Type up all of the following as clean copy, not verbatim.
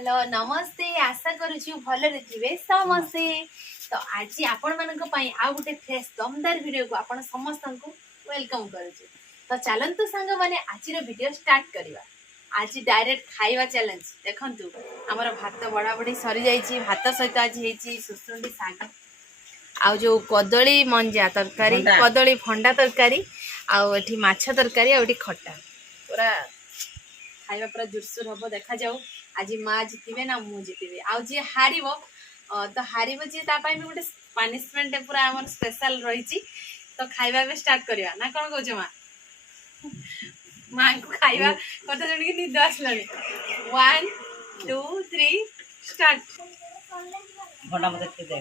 Hello नमस्ते आशा करूछु भले थे समस्ते। तो आज आपण मानक पई आ गुटे फ्रेश दमदार वीडियो को आपण समस्त को वेलकम करूछु। तो चलंतु सांग माने आज रो वीडियो स्टार्ट करवा। आज डायरेक्ट खाइबा चैलेंज देखंतु हमर भात बड़ा बड़ी सरी जाईची। भात सहित आज हेची सुसुंडी साग आउ जो कदली मंजा तरकारी कदली भंडा तरकारी आउ एठी माछ तरकारी आउ एठी खट्टा पूरा खाइबा पूरा जोरसोर हम देखा जाऊ। आज माँ जितबे ना मु जितबे आउ जी हारिबो तो हारिबो जी ता पई भी गोटे पनिशमेंट पूरा हमर स्पेशल रहिची। तो खाइबा भी स्टार्ट करिया ना कोन कहू माँ माँ को खाइबा कत जण की निद आसलानी 1 2 3 स्टार्ट भंडा मत के दे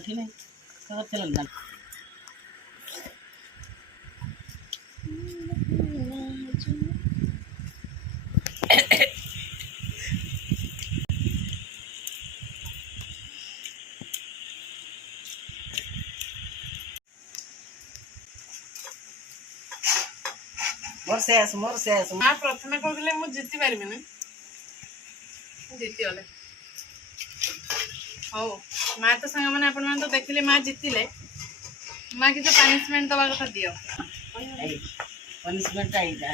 ठीक है कब चलन ना मोर शेष माँ प्रथम कहते मुझे जीति पारि जीति गले हो माँ तो सांग मैंने आपण तो देखिले माँ जीतिले माँ किसी पनिशमेंट दवा कथा दियो पनिशमेंट आई जा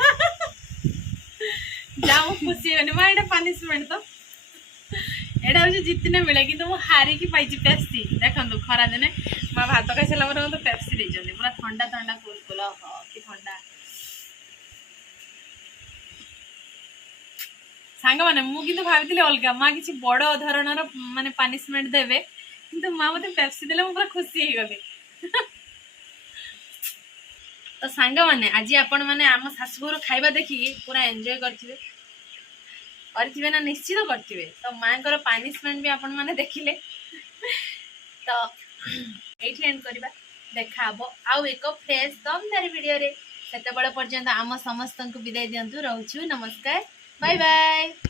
जाऊ खुशी होनी माँ एटा पनिशमेंट तो एटा हो जीतिने मिले कि मु हारी की पाइची पेप्सी देखंतु खरा दिने माँ भात खाई सारा पर तो पेप्सी देछन पूरा ठंडा ठंडा कूल कूल हो कि ठंडा सांग माने मु किंतु भाबितिले अलगा माँ किसी बड़ धरणर माने पनिशमेंट देबे किंतु माँ मते पेप्सी देले मु पूरा खुशी हे गली। तो सांग माने आज आपण माने आम शाशुघर खाइबा देखि पूरा एंजॉय करथिबे ना निश्चित करथिबे। तो माँ कर पनिशमेंट भी आपण माने देखिले तो एठी एंड करबा देखा हबो आउ एक फ्रेश दमदार वीडियो रे। सेते बळे पर्यंत आम समस्त को विदाय दियंतु रहउछु नमस्कार बाय बाय।